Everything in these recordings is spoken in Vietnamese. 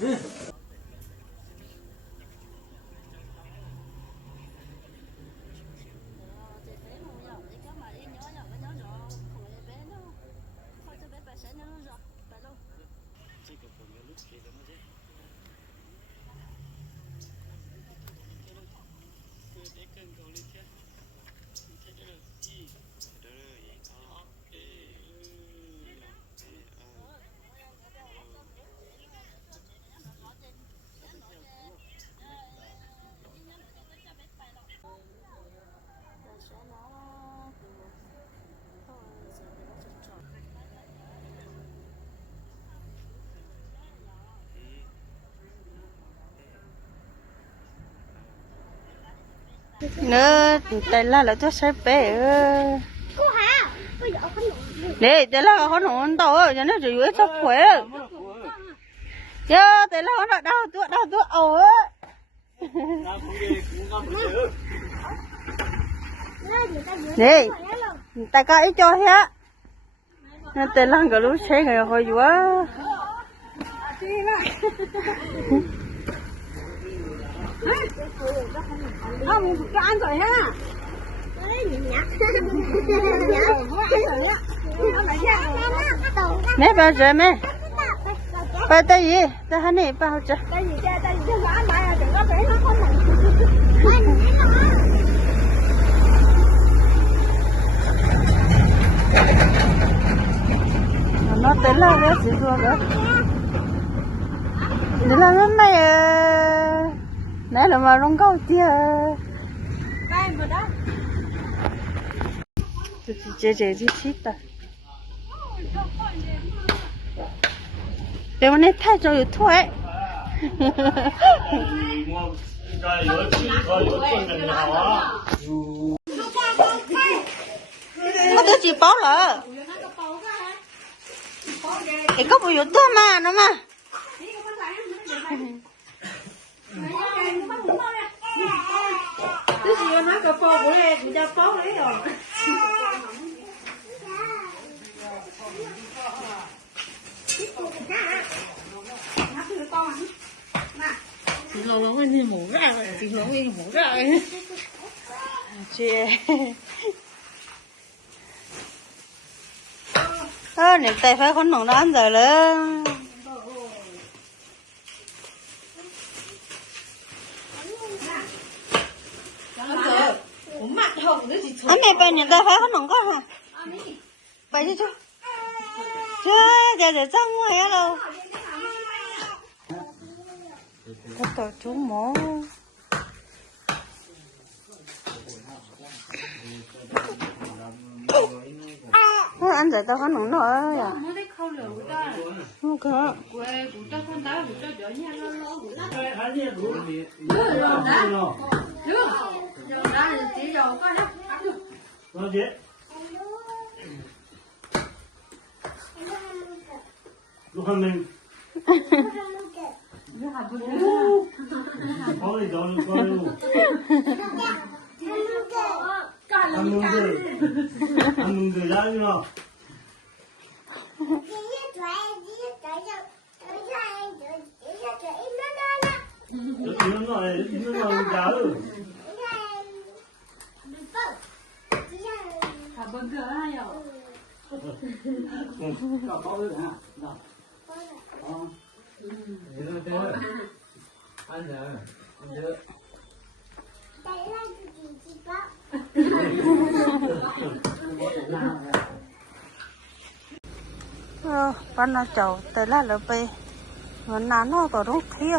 nữa đây là cho xe bé để đây là con hồn tàu cho nó chỉ với sức khỏe chứ đây là con đau tôi ầu á nè tại cái cho hết nên đây là cái lúa xe người hồi quá không cho ăn rồi ha mẹ bao giờ mẹ bao tay gì tay hắn này bao giờ tay gì chứ ăn lại đừng có để nó không nặng nó tên là cái gì rồi đó đây là nó này nãy là mà rong câu chia đây mà đó chế gì xít ta để mà này thay cho được thôi có tôi chỉ báo là cái có bao nhiêu tôi mà nó mà cái gì nó có phô của lên người ta phô đấy rồi chị Hồng nó đi ngủ ra rồi chị Hồng đi ngủ ra rồi chị này tay phải con nồng đan rồi lên anh này bay nhìn tay phải con nồng có hả bay chứ trời giờ xong rồi đâu có tổ chú mỏ anh dạy tao có nồng nữa à không có lúc mình có gì đó có luôn ăn mừng từ ra đi nào nó nói giá rồi bưng cửa hay rồi bạn nó chầu tới là lỡ bê vẫn nán nó có rút kia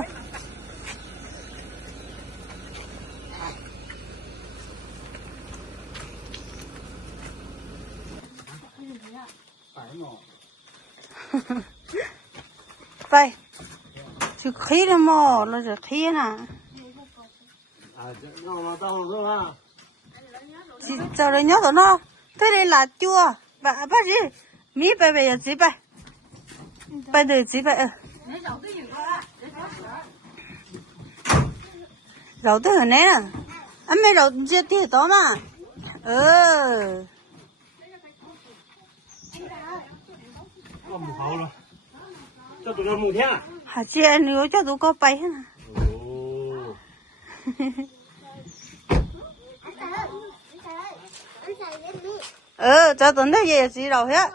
vậy chứ khí nó mò nó giờ khí nè chị chờ đấy nhớ tụi nó thế đây là chua và bắt gì mí bây giờ gì bây bây giờ gì bây dầu tới hồi nãy nè anh mấy dầu chưa thì đó mà không hậu rồi cho tụi nó mù thế à hả chị anh nữa cho tụi con bay hết nè. Cho tụi nó về gì đâu hết.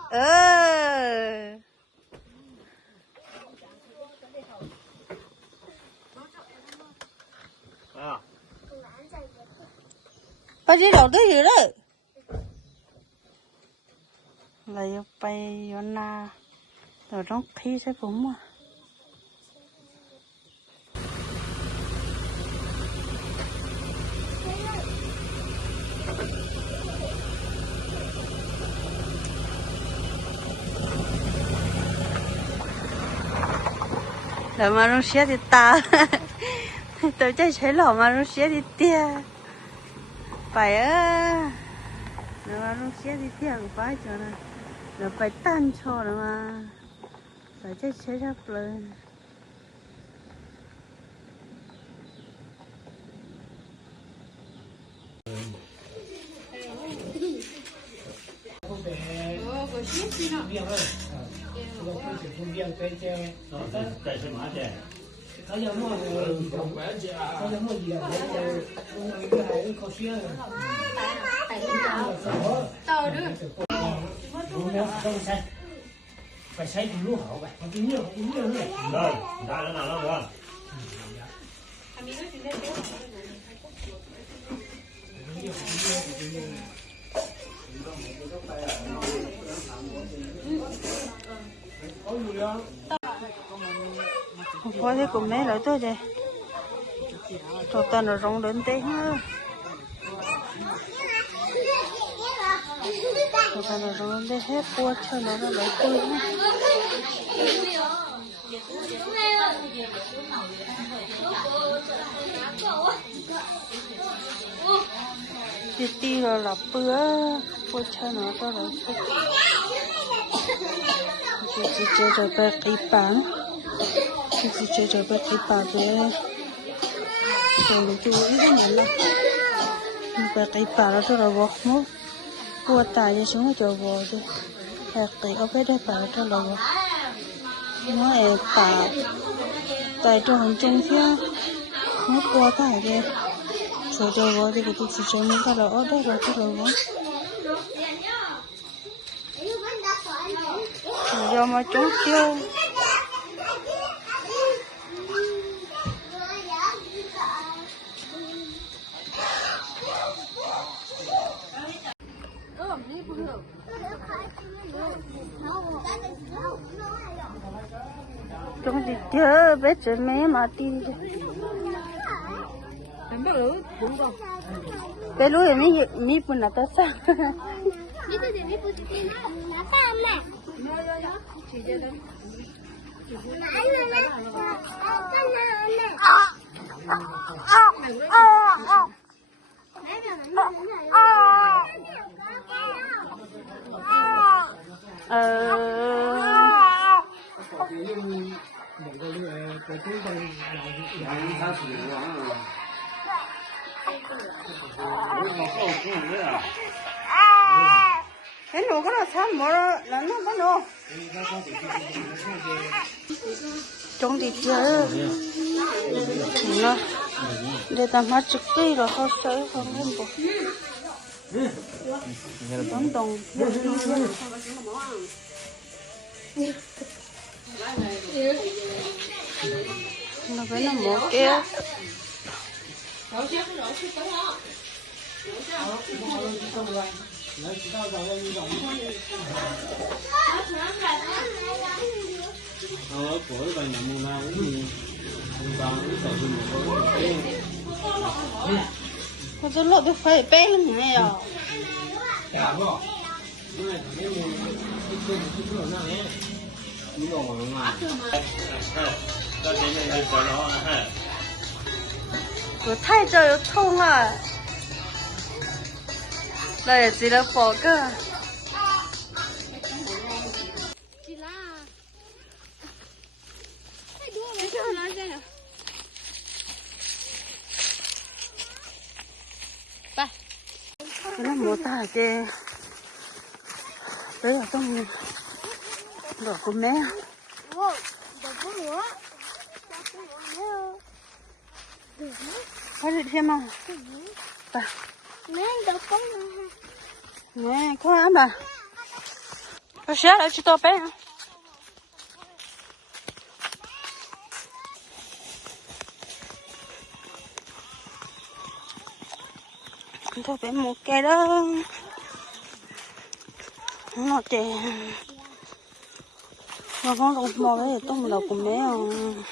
Ba đi đâu tới gì đó. Là yêu bay yêu na rồi trong khi sẽ cũng mà là mà nó xé thì ta tôi chơi chơi lò mà nó xé thì tia phải á là nó xé thì tia cũng phải cho nó là phải tan cho nó mà phải chơi chơi rất lên Tại sao mà thế? Có giống mà có giống mà gì là cái này có xía rồi. Không sai. Phải sai thì lúa hậu vậy. Không nhiều nữa. Rồi, đã nó nào rồi. qua thế cùng mấy lại tôi đây cho tên là rong đến té ha cho tên là rong đến hết qua cho nó lại tôi ha tí rồi là bữa qua cho nó cho lại chị chơi rồi bé cái bán chị chơi rồi bé cái bán về rồi mình chú ý cái này là bé cái bán nó cho nó vọt mốt qua tài cho xuống cho vọt đi cái ở bên đây bán cho nó vọt nó là bán tại trong hành trình phía nó qua tài kia rồi cho vọt thì cái chị chơi mình ta ở đây rồi cho nó vọt giờ mà chúng chưa chúng đi chơi bé chơi mẹ mà đi bé lúa mi bún là ta sao cái nó có là sao mà là nó có nó trong thì chơi nó để tao mắt trực tiếp rồi họ sẽ không em bộ đón đồng nó phải là một kia Của cái bài nhạc mùa nào cũng gì có tôi lột tôi phải bé lên này à我太这又冲了，那也只能跑个。cái nó mua ta cái đấy ở trong đỏ của mẹ Có gì thêm không? Bà. Mẹ đâu có mà. Nè, có ăn bà. Có xé lại cho tôi bé hả? Tôi bé một cái đó. Nó chè. Nó có đâu mò đấy tôi một đầu cùng bé không?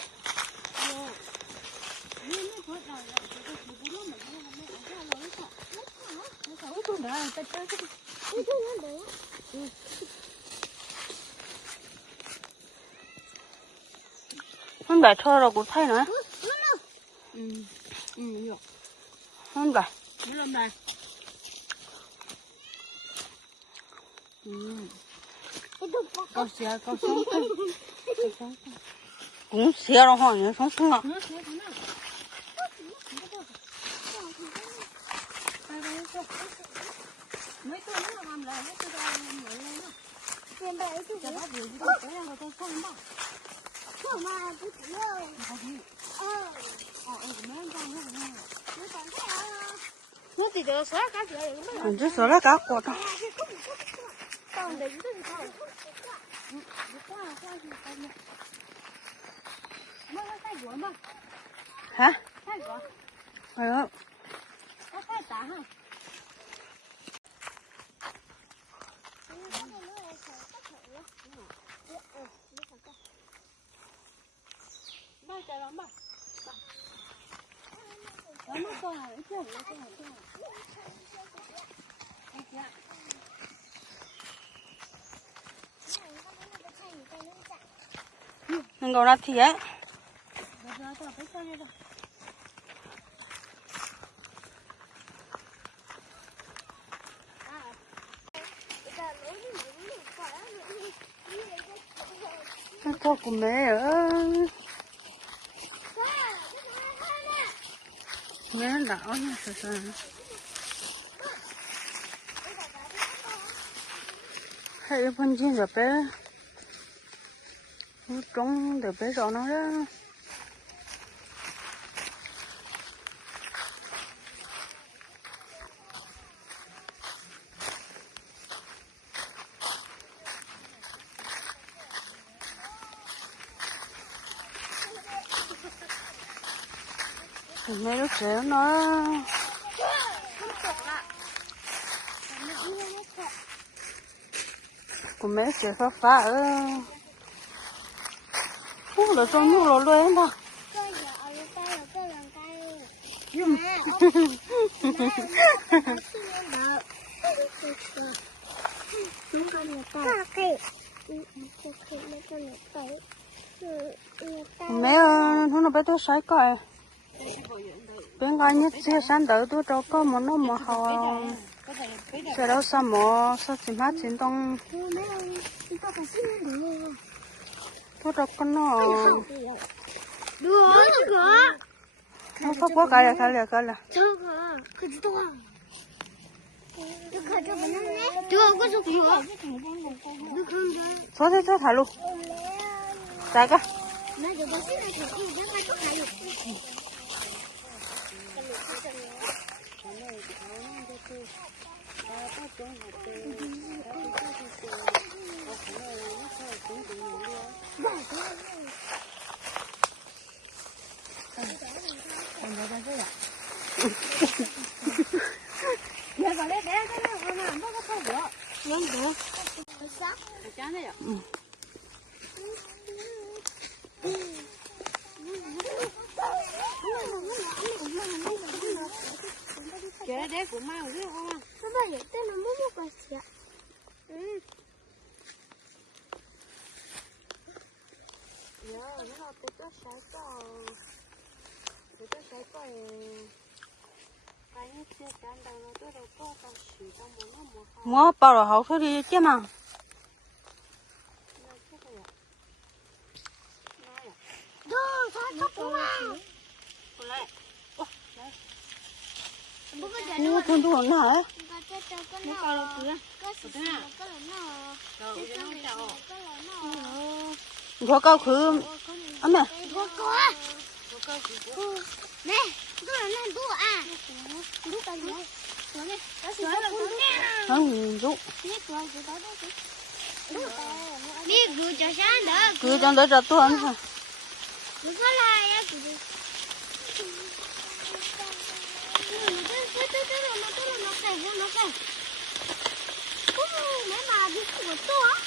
Không đại thơ rồi cũng thấy nữa. Được. Không đại. Mới làm này. Câu xìa, câu sống. Cũng xé rồi hỏi nữa sống xuống ạ. Mấy tôi nó làm lại, mấy tôi làm lại lên đó. Xem bà ấy Cho bác vừa đi tới rồi tôi không đâu. không mà tôi chỉ ơi. Em cũng mới ăn nữa. Tôi còn thấy Nó thì được xóa cá gì vậy? Anh chứ sợ là cá cột đó. còn đỉnh tôi không. Nó cái gì mà? Hả? Cái gì? Phải đó. Có cái tả hả? Ba trời lắm ba. Lắm nó con này chưa nó con này chưa. Mình gọi là thì á. Nó có của mẹ ơi. Mẹ nó đảo nha sợ sợ. Hay phân chiên rồi bé. Nó trống để bé rõ nó đó. Mẹ nó trẻ nó. Của mẹ trẻ phá phá ơ. Ủa là trong nước lò luôn đó. Mẹ ơi, nó bé tôi sấy coi. Bên ngoài nhất xe sáng tới tôi cho có một nó mà họ xe đâu sao mà sao chỉ mắt chỉ tông tôi cho con nó được 그거 nó có quá cái là 저거 그지도 너 가져보냈네? 저거 그거 그거 너 그런데 số thế số thả luôn tại cái 나 저거 신을 저기 내가 또 가요 내가 내가 안 먹었다고. 뭔데? 벌써? 괜찮아요. Kệ để của mai biết không? Nó bảo vậy tên nó muốn một quả xịa. nó tôi có sải co. Tôi có sải co cái như chia cán đầu nó tôi đâu có tao xỉ trong một nó một hai. mua bao rồi hậu thôi đi chứ mà 너 사쳤구나. 뭐가 잘 mua con đồ nào ấy nó cao lắm kìa. cho cao khứ anh này nè tôi là nên tôi à tôi cái gì tôi này không rút biết vừa cho sáng đó cứ trong đó cho tôi ăn thôi cứ có lại á cứ nó cày mẹ mà đi của tôi á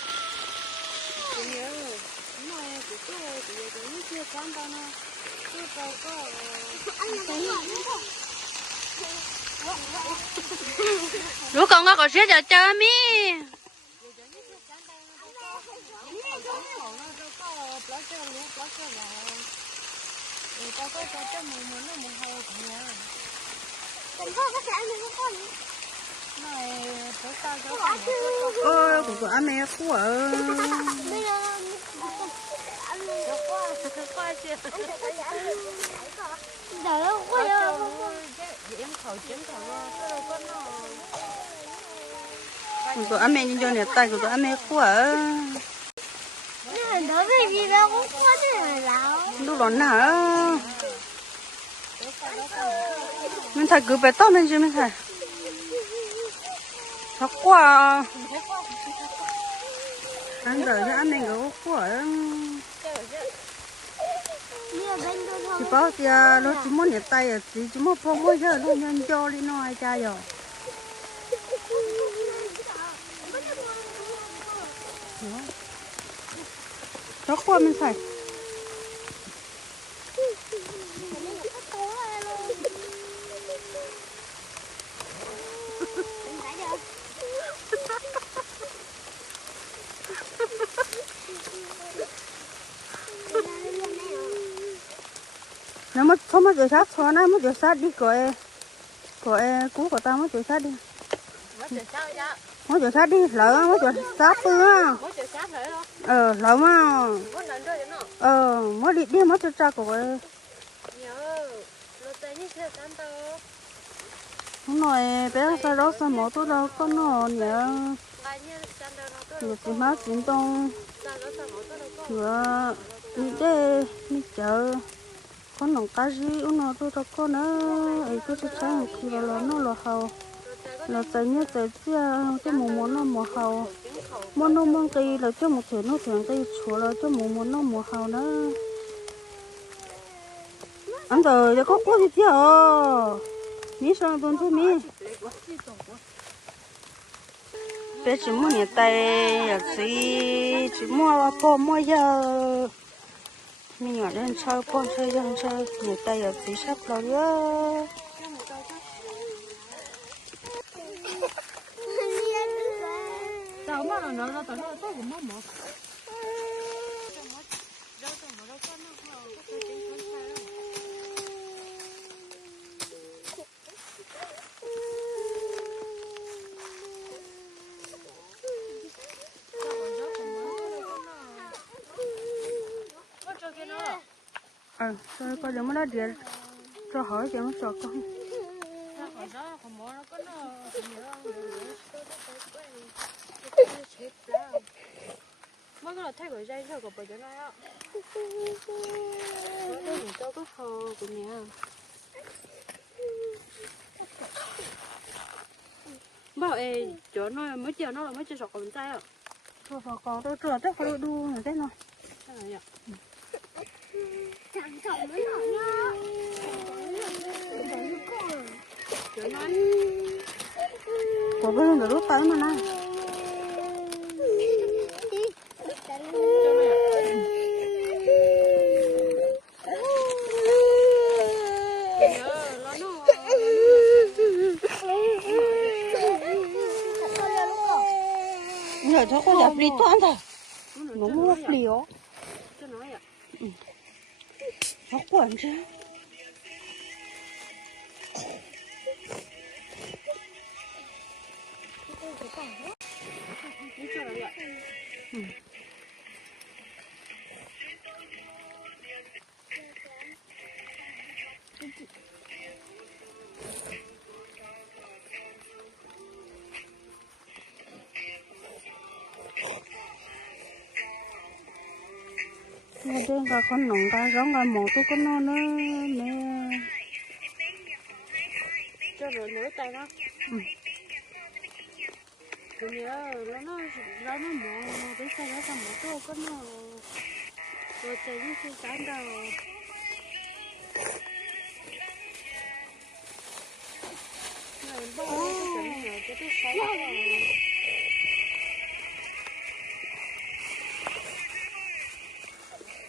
rút con có sẽ cho chơi mi ôi của anh mẹ của của anh mẹ như cho nè tay của anh mẹ của nó cái gì đâu cũng có thế nào lúc đó nào mình thấy cứ bé to lên chứ mình thấy thật quá anh đợi cho anh mẹ của chị bảo thì nó chỉ muốn nhặt tay chỉ muốn phong mới giờ luôn nhân cho đi nó ai cha rồi thật quá mình thấy nó mất không mất sát xóa nó mất sát đi của cú của tao mất sát đi mất sát đi lỡ mất sát tư á lỡ mà mất đi mất cho cha của không nói bé sao đó sao mỏ tôi đâu có nó nhớ nhiều gì má chuyện tông nữa đi đây đi chợ có nòng cá gì nó tôi đâu có nữa ấy tôi sẽ sáng một khi là nó là hầu là tại nhớ tại cái mùa nó mùa hầu món nó món cây là cho một thuyền nó thuyền cây chúa là cho mùa nó mùa hầu nữa anh giờ có quá gì chứ mi sao tuần thế mi bé chỉ muốn nhặt tay chỉ mua po mua giờ mình nhỏ lên chơi con chơi dân chơi nhặt tay ở tí sắp rồi đó tao mà nó tao cũng mất một rồi coi đừng có nói điện cho hỏi cho nó cho con mấy cái là thay đổi dây cho của bà cho nó á nó dùng cho cái hồ của nhà bảo ê chỗ nó mới chờ nó là mới chờ sọt còn dây á cho con tôi chưa chắc phải đu người thế nào sao vậy chẳng chồng mới nói nhá chỗ nó của bây giờ rút tới mà nè giờ cho con đẹp đi toán thôi nó mua liều cho nó vậy nó quẩn chứ cho nó vậy đen cả con nồng cả giống cả một tôi con nó nữa nè cho rồi nửa tay nó tôi nhớ nó mỏ với sao nó làm một tô có nó rồi chạy đi khi cán đầu này bao cái chuyện nhỏ cho tôi thấy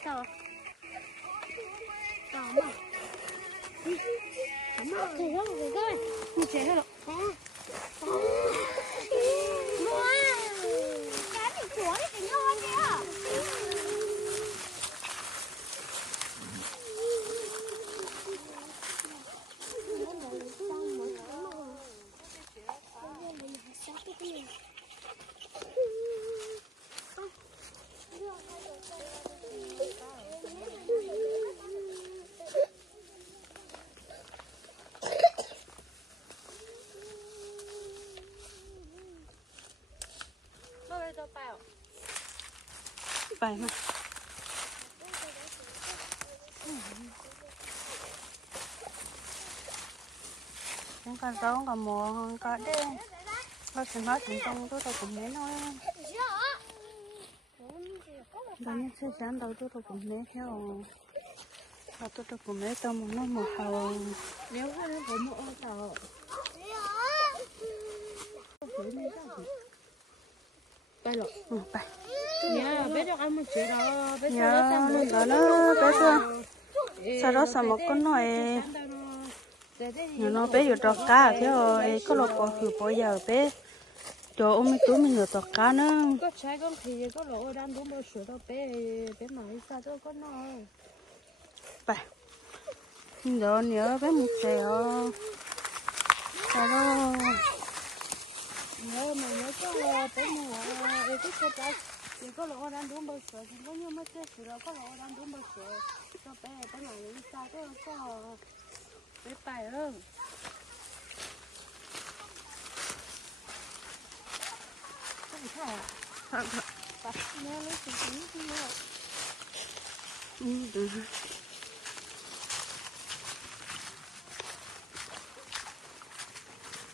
sao sao mà thì nó một cái như thế rồi phải mà những con rau cả mò cả đen nó sẽ nói thành công tôi cũng nhớ nói đó như sẽ dán đầu tôi cũng nhớ theo và tôi cũng nhớ tao một nó một hầu nếu nó có mỡ tao bay rồi bay nhớ bé cho ăn một chuyện đó bé nhớ đó nó bé chưa sau đó sao một con nồi nó bé vừa trọt cá thế rồi có lộc bỏ hiểu bỏ giờ bé cho ôm túi mình vừa trọt cá nữa có trái con thì có lỗ đang đúng bao sữa đâu bé mà sao cho con nó bay đó nhớ bé một xèo sau đó nhớ mà nhớ cho bé mà cái xe trái thì có lỗ đang đúng bao sữa thì có như mấy cái sữa có lỗ đang đúng bao sữa cho bé mà sao cho bé phải hơn nhớ lấy cái gì nữa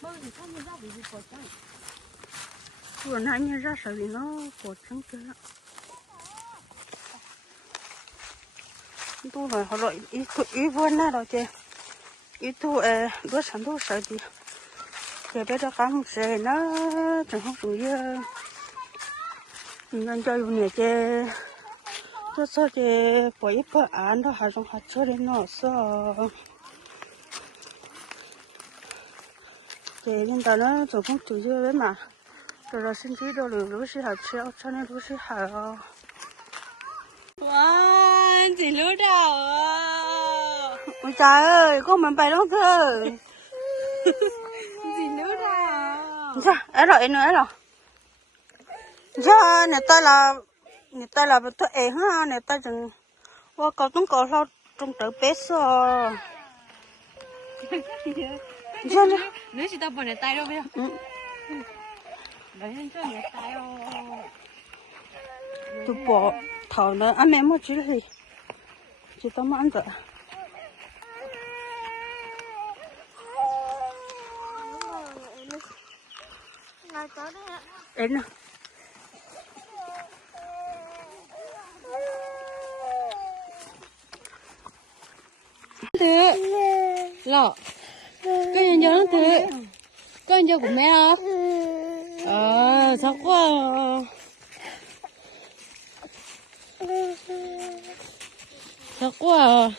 bao giờ không ra bị gì cột trắng vừa nãy như ra sợ vì nó cột trắng kia tôi rồi họ rồi ý vươn na rồi chị ý tôi đứa sản tôi sợ gì chị bé đó cắm xe nó chẳng không dùng như nhân cho dùng nhẹ chị tôi sợ chị bỏ ít bữa ăn đó hà trong hạt cho đến nó sợ chị nên đó nó chẳng không chịu chơi với mà rồi xin phí đồ lượng lúc xí hạt treo cho nên lúc xí hạt wow chị lúa đào ôi trời ơi con mình bay đó cơ chị lúa đào sao ấy rồi nữa ấy rồi sao người ta là tôi ấy ha người ta chẳng qua cầu tung cầu sao trong trở bé sao sao nếu chị ta bỏ nhẹ tay đâu bây giờ đấy nên cho nhẹ tay tôi bỏ thầu nữa anh mẹ mua chứ gì chị tao mua ăn rồi đến nào thứ lọ cái gì cho nó thứ cái gì của mẹ hả sao quá sao quá